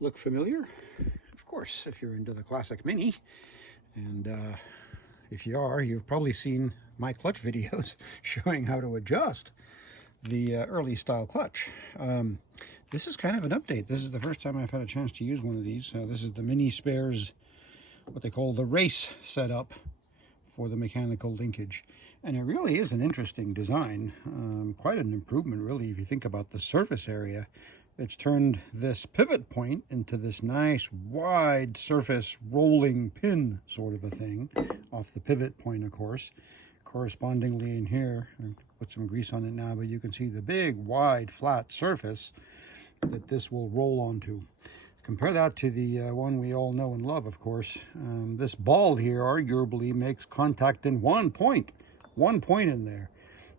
look familiar? Of course, if you're into the classic Mini, and if you are, you've probably seen my clutch videos showing how to adjust the early style clutch. This is kind of an update. This is the first time I've had a chance to use one of these. This is the MiniSpares, what they call the race setup for the mechanical linkage. And it really is an interesting design. Quite an improvement, really, if you think about the surface area. It's turned this pivot point into this nice wide surface rolling pin sort of a thing off the pivot point, of course. Correspondingly in here, I put some grease on it now, but you can see the big wide flat surface that this will roll onto. Compare that to the one we all know and love, of course. This ball here arguably makes contact in one point in there.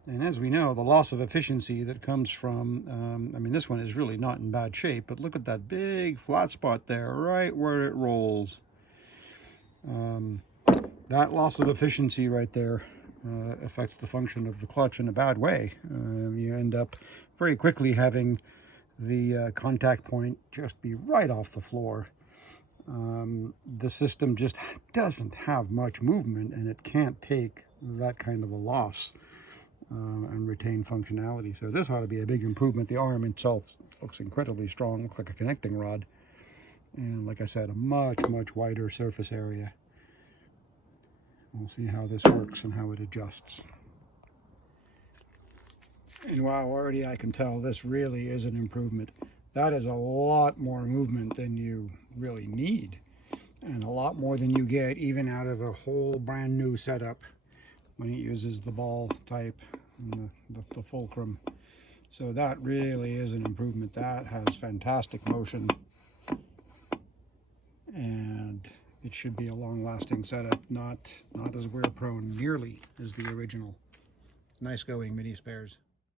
And as we know, the loss of efficiency that comes from, I mean, this one is really not in bad shape, but look at that big flat spot there, right where it rolls. That loss of efficiency right there affects the function of the clutch in a bad way. You end up very quickly having the contact point just be right off the floor. The system just doesn't have much movement, and it can't take that kind of a loss and retain functionality. So this ought to be a big improvement. The arm itself looks incredibly strong, looks like a connecting rod, and like I said, a much wider surface area. We'll see how this works and how it adjusts. And wow, already I can tell this really is an improvement. That is a lot more movement than you really need, and a lot more than you get even out of a whole brand new setup when it uses the ball type and the fulcrum. So that really is an improvement. That has fantastic motion, and it should be a long-lasting setup, not as wear prone nearly as the original. Nice going, MiniSpares.